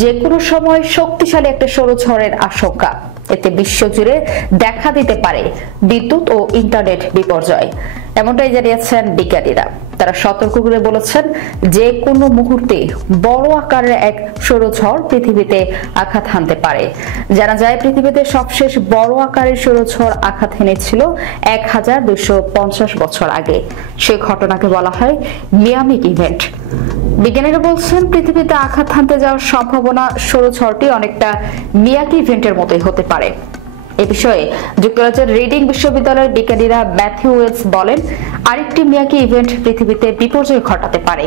যে কোনো সময় শক্তিশালী একটা সৌরঝড়ের আশঙ্কা। এতে বিশ্বজুড়ে দেখা দিতে পারে বিদ্যুৎ ও ইন্টারনেট বিপর্যয়, এমনটাই জানিয়েছেন বিজ্ঞানীরা। তারা সতর্ক করে বলেছেন, যে কোনো মুহূর্তে বড় আকারের এক সৌরঝড় পৃথিবীতে আঘাত হানতে পারে। জানা যায়, পৃথিবীতে সবশেষ বড় আকারের সৌরঝড় আঘাত হেনেছিল 1250 বছর আগে। সে ঘটনাকে বলা হয় মিয়ামি ইভেন্ট। বিজ্ঞানীরা বলছেন, পৃথিবীতে আঘাত হানতে যাওয়ার সম্ভাবনা সৌরঝড়টি অনেকটা মিয়ামি ইভেন্টের মতোই হতে পারে। এ বিষয়ে যুক্তরাজ্যের রিডিং বিশ্ববিদ্যালয়ের বিজ্ঞানীরা ম্যাথিউ ওয়েলস বলেন, আরেকটি মিয়াকি ইভেন্ট পৃথিবীতে বিপর্যয় ঘটাতে পারে।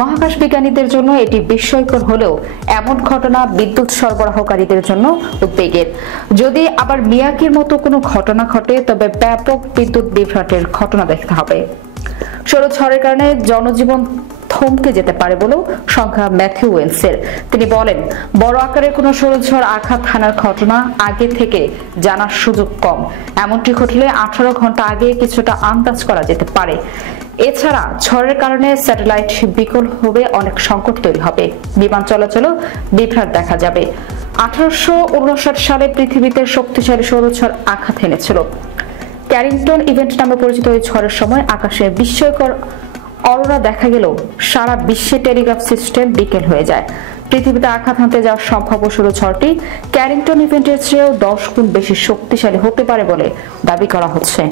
মহাকাশ বিজ্ঞানীদের জন্য এটি বিস্ময়কর হলেও এমন ঘটনা বিদ্যুৎ সরবরাহকারীদের জন্য উদ্বেগের। যদি আবার মিয়াকির মতো কোনো ঘটনা ঘটে, তবে ব্যাপক বিদ্যুৎ বিভ্রাটের ঘটনা দেখতে হবে। সৌরঝড়ের কারণে জনজীবন থমকে যেতে পারে বলেও সংখ্যা ম্যাথিউ ওয়েলসের। তিনি বলেন, বড় আকারের কোনো সৌরঝড় আঘাত হানার ঘটনা আগে থেকে জানার সুযোগ কম। এমনটি ঘটলে 18 ঘন্টা আগে কিছুটা আন্দাজ করা যেতে পারে। এছাড়া ঝড়ের কারণে স্যাটেলাইট বিকল হবে, অনেক সংকট তৈরি হবে, বিমান চলাচলও বিভ্রাট দেখা যাবে। 1859 সালে পৃথিবীতে শক্তিশালী সৌরঝড় আঘাত হেনেছিল। ক্যারিংটন ইভেন্ট নামে পরিচিত এই ঝড়ের সময় আকাশে বিস্ময়কর অরোরা দেখা গেলেও সারা বিশ্বে টেলিগ্রাফ সিস্টেম বিকেল হয়ে যায়। পৃথিবীতে আঘাত হানতে যাওয়ার সম্ভাব্য সৌরঝড়টি ক্যারিংটন ইভেন্টের চেয়েও 10 গুণ বেশি শক্তিশালী হতে পারে বলে দাবি করা হচ্ছে।